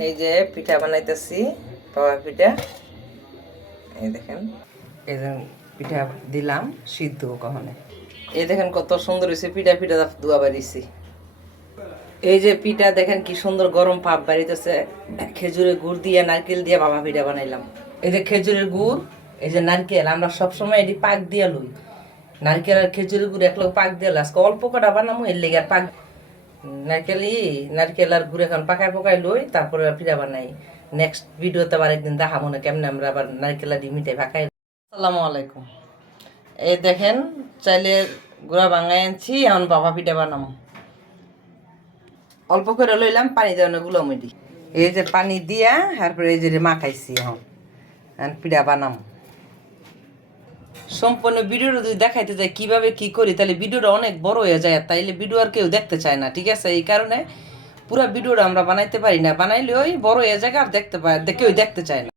এই যে পিঠা বানাইতেছি, পাওয়া পিঠা। এই দেখেন, এই যে পিঠা দিলাম সিদ্ধ কখনে। এই দেখেন কত সুন্দর হয়েছে পিঠা, পিঠা ধোয়া বাড়িছি। এই যে পিঠা দেখেন কি সুন্দর গরম ভাপ বাড়িতেছে। খেজুরের গুড় দিয়ে নারকেল দিয়ে বাবা পিঠা বানাইলাম। এই যে খেজুরের গুড়, এই যে নারকেল, আমরা সবসময় এটি পাক দিয়ে লই। নারকেল আর খেজুরের গুড় এক লোক পাক দিয়ে আজকে অল্প কটা বানাবো, এর লেগে আর পাক নারকেল আর গুড় এখন পাকায় পকায় লই, তারপরে পিঠা বানাই। নেক্সট ভিডিওতে আবার একদিন দেখাবো না কেমনে আমরা আবার নারকেল আর মিঠাই পাকাই। আসসালামু আলাইকুম। এই দেখেন চাইলের গুঁড়া ভাঙাই আনছি, এখন বাবা পিঠা বানাবো। অল্প করে লইলাম, পানি দেওয়া গুলো মিডি। এই যে পানি দিয়া তারপরে এই যে মাখাইছি, এখন পিঠা বানাম। সম্পূর্ণ ভিডিওটা যদি দেখাইতে যাই কিভাবে কি করি, তাহলে ভিডিওটা অনেক বড় হয়ে যায়, তাইলে ভিডিও আর কেউ দেখতে চায় না, ঠিক আছে? এই কারণে পুরো ভিডিওটা আমরা বানাইতে পারি না, বানাইলে ওই বড় হয়ে যায় আর দেখতে পায়, কেউ দেখতে চায় না।